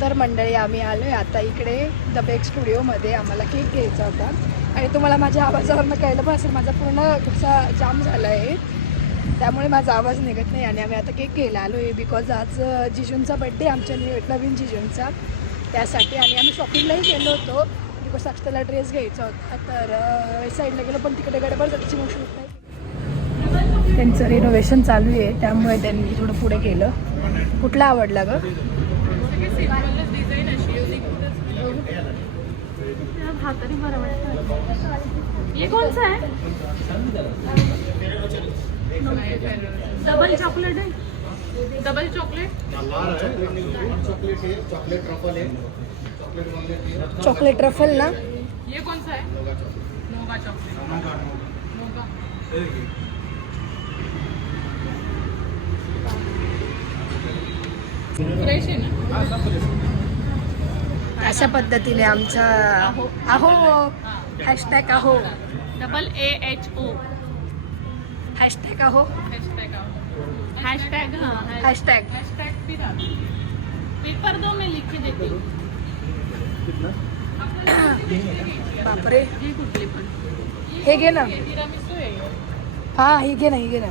तर मंडळी आम्ही आलो आहे आता इकडे द बेक स्टुडिओमध्ये. आम्हाला केक घ्यायचा होता आणि तुम्हाला माझ्या आवाजावरनं कळलं पण असेल माझा पूर्ण घसा जाम झाला आहे, त्यामुळे माझा आवाज निघत नाही. आणि आम्ही आता केक घ्यायला आलो आहे बिकॉज आज जिजूंचा बड्डे आमच्या नवीन जिजूंचा, त्यासाठी. आणि आम्ही शॉपिंगलाही गेलो होतो बिकॉज साक्षीला ड्रेस घ्यायचा होता. तर वेस्ट साईडला गेलो पण तिकडे गडबड त्याची मग शूट नाही. त्यांचं रिनोव्हेशन चालू आहे त्यामुळे त्यांनी थोडं पुढे केलं. कुठला आवडला ग? ये कौन सा है? डबल चॉकलेट है, डबल चॉकलेट चॉकलेट ट्रफल ना? ये कौन सा है? मोगा चॉकलेट, मोगा फ्रेश आहे ना. अशा पद्धतीने आमचा अहो हॅशटॅग अहो AHO हॅशटॅग अहो हैशटैग हॅशटॅग भी था. पेपर दो मैं लिख के देती हूँ. बापरे ये कुठली पण हे घे ना. तिरामिसू आहे. हा ही घे ना, ही घे ना.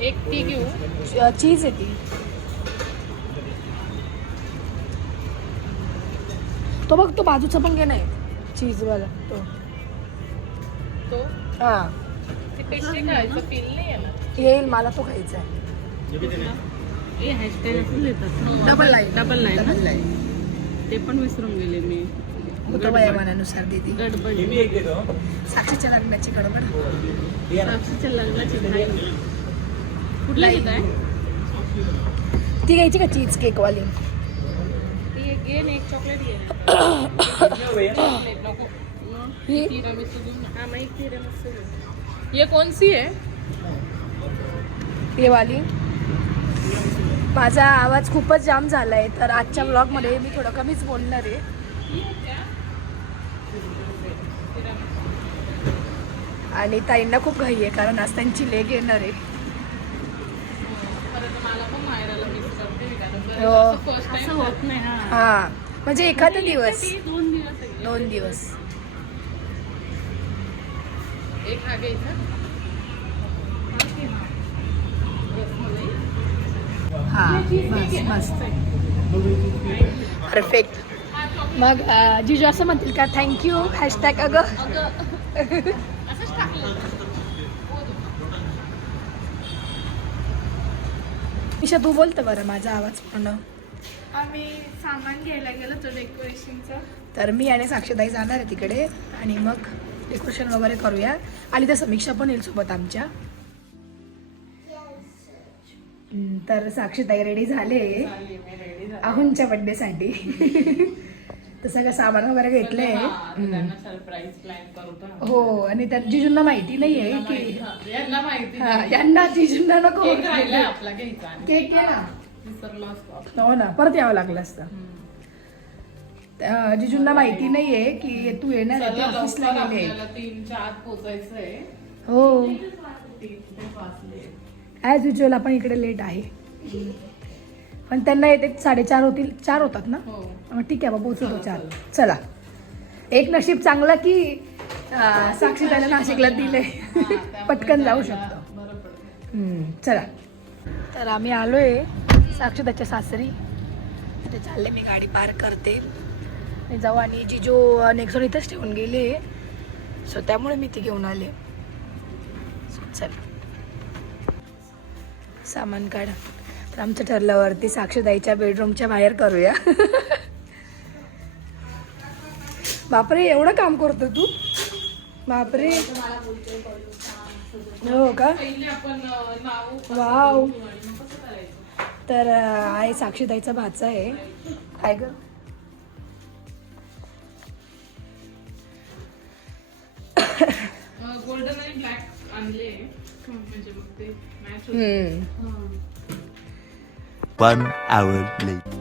एक ती घेऊ. चीज आहे ती. तो बघ तो बाजूचा पण घे नाही चीजवाला तो. तो हा ते पेस्ट्री खायचं फील नाही आहे ना. येईल मला तो खायचा आहे. हे हॅशटॅग असं लिहितात. Double line double line. Double line ते पण विसरून गेले मी. होतं वयामानानुसार दिदी. गडबड. साक्षीच्या लग्नाची गडबड. साक्षीच्या लग्नाची घाई. कुठला घेत आहे? ती घ्यायची का चीज केकवाली? ती एक घे आणि एक चॉकलेट घे. चॉकलेट नको. ही तिरामिसू देऊ ना. हाँ मैं एक तिरामिसू देऊ. ये कौन सी है? हे वाली. माझा आवाज खूपच जाम झाला आहे तर आजच्या व्लॉगमध्ये मी थोडं कमीच बोलणार आहे. आणि ताईंना खूप घाई आहे कारण आज त्यांची लेग येणार आहे. हो. असं होत नाही ना. हा म्हणजे एखादा दिवस 2 दिवस. 2 दिवस. एक हा घ्यायचा. हा बस मस्त परफेक्ट. मग जिजू असं म्हणतील का थँक्यू हॅशटॅग अगं? असंच टाकलं. ईशा तू बोलतं बरं माझा आवाज पूर्ण. आम्ही सामान घ्यायला गेलो होतो डेकोरेशनचं. तर मी आणि साक्षीताई जाणार आहे तिकडे आणि मग डेकोरेशन वगैरे करूया. आणि त्या समीक्षा पण येईल सोबत आमच्या. तर साक्षीताई रेडी झाले आहुंच्या बड्डेसाठी. तर सगळं सामान वगैरे घेतलंय. सरप्राईज प्लॅन करू. हो आणि त्या जिजूंना माहिती नाही आहे की यांना माहिती यांना जिजूंना नको आपला घ्यायचा. केक घे ना. विसरलो असतो. हो ना परत यावं लागलं असतं. जिजूंना माहिती नाहीये की तू येणार आहे, ते ऑफिसला गेले. 3च्या आत पोचायचंय. हो 3 वाजले. ॲज युजल आपण इकडे लेट आहे पण त्यांना येते 4:30 होतील. 4 होतात ना? हो. मग ठीक आहे मग पोचवतो 4. चला एक नशीब चांगलं की साक्षीताईला नाशिकला दिले. पटकन जाऊ शकतो. चला तर आम्ही आलोय साक्षीताईच्या सासरी. ते चालले मी गाडी पार्क करते मी जाऊ. आणि जिजू नेक्स्ट इथंच ठेवून गेले सो त्यामुळे मी ती घेऊन आले. चल सामान काढ. तर आमच्या ठरल्यावरती साक्षीताईच्या बेडरूमच्या बाहेर करूया. बापरे एवढं काम करतो तू? बापरे हो का? वाव. तर आहे साक्षीताईचा भाचा आहे. काय ग? गोल्डन आणि ब्लॅक आणले म्हणजे मग ते मॅच होते. 1 hour later.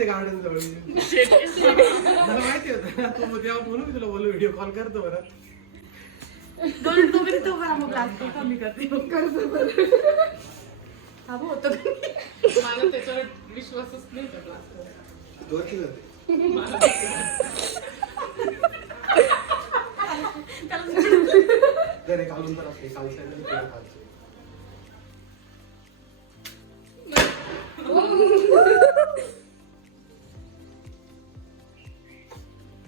ते गार्डन जवळ मला माहिती होतं तू तेव्हा म्हणून मी तुला बोललो व्हिडिओ कॉल करतो बरं. कमी करते मला त्याच्यावर विश्वासच नाही त्या क्लासवर. दोन होते घालून तर असते काल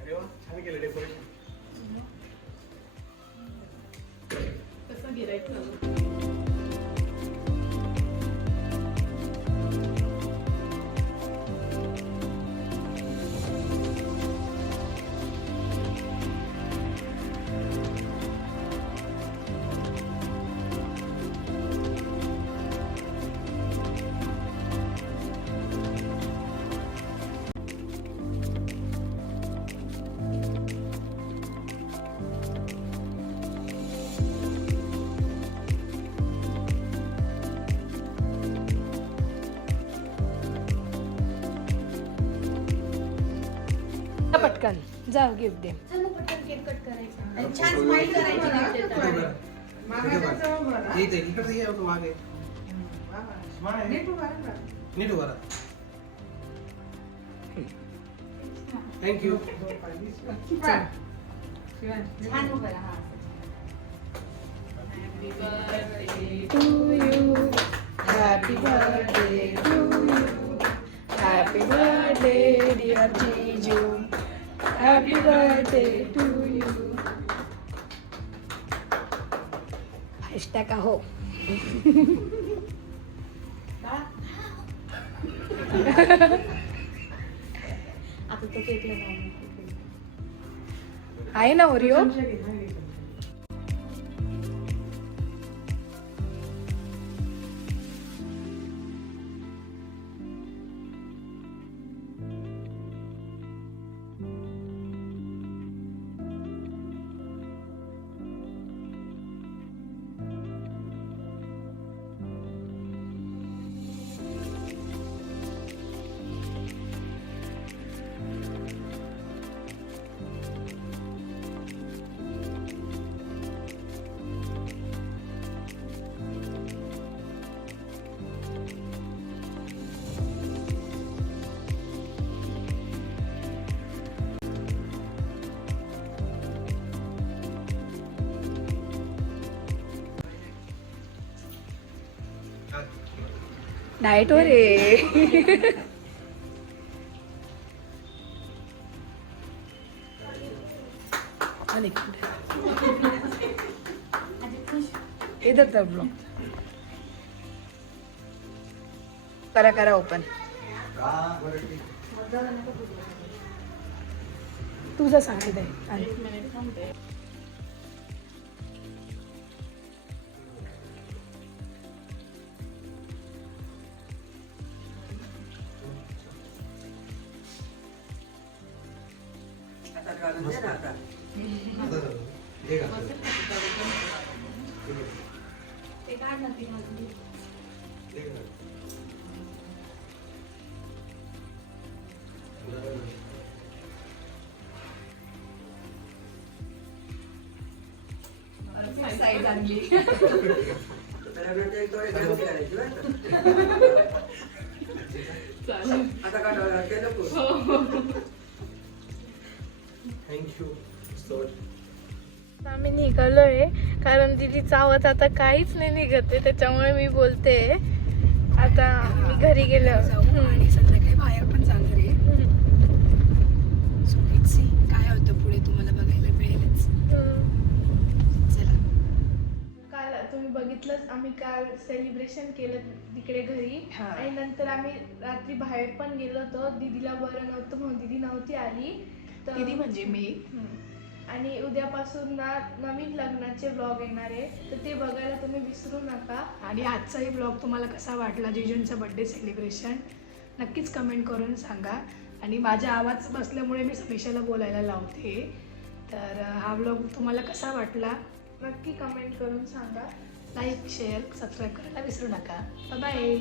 अरे वा छान केलं डेकोरेशन. कसं गिरायचं पटकन जाऊ गिफ्ट दे. नीट उभा thank you. Happy birthday to you. Happy birthday dear Jiju. Happy birthday to you. Hashtag aho. आता तो केकला जाऊन आहे ना ओरिओ. डाएट वर आहे. इधर तर ब्लॉग करा ओपन. तुझं सांगित आहे. एक मिनिट थांबते. साईज आणली. थँक्यू. आम्ही निघालोय कारण दीदीचा आवाज आता काहीच नाही निघत आहे, त्याच्यामुळे मी बोलते. आता मी घरी गेलो आणि संध्याकाळी बाहेर पण जाणार आहे. सो लेट्स सी काय होतं पुढे, तुम्हाला बघायला मिळेलच. चला. काल तुम्ही बघितलंच, आम्ही काल सेलिब्रेशन केलं तिकडे घरी. हा. आणि नंतर आम्ही रात्री बाहेर पण गेलो होतो. दीदीला बरं नव्हतं म्हणून दीदी नव्हती आली. तर दीदी म्हणजे मी. आणि उद्यापासून ना नवीन लग्नाचे ब्लॉग येणार आहे, तर ते बघायला तुम्ही विसरू नका. आणि आजचाही ब्लॉग तुम्हाला कसा वाटला, जिजूंचं बर्थडे सेलिब्रेशन, नक्कीच कमेंट करून सांगा. आणि माझा आवाज बसल्यामुळे मी समीक्षाला बोलायला लावते. तर हा ब्लॉग तुम्हाला कसा वाटला नक्की कमेंट करून सांगा. लाईक शेअर सबस्क्राईब करायला विसरू नका. बाय.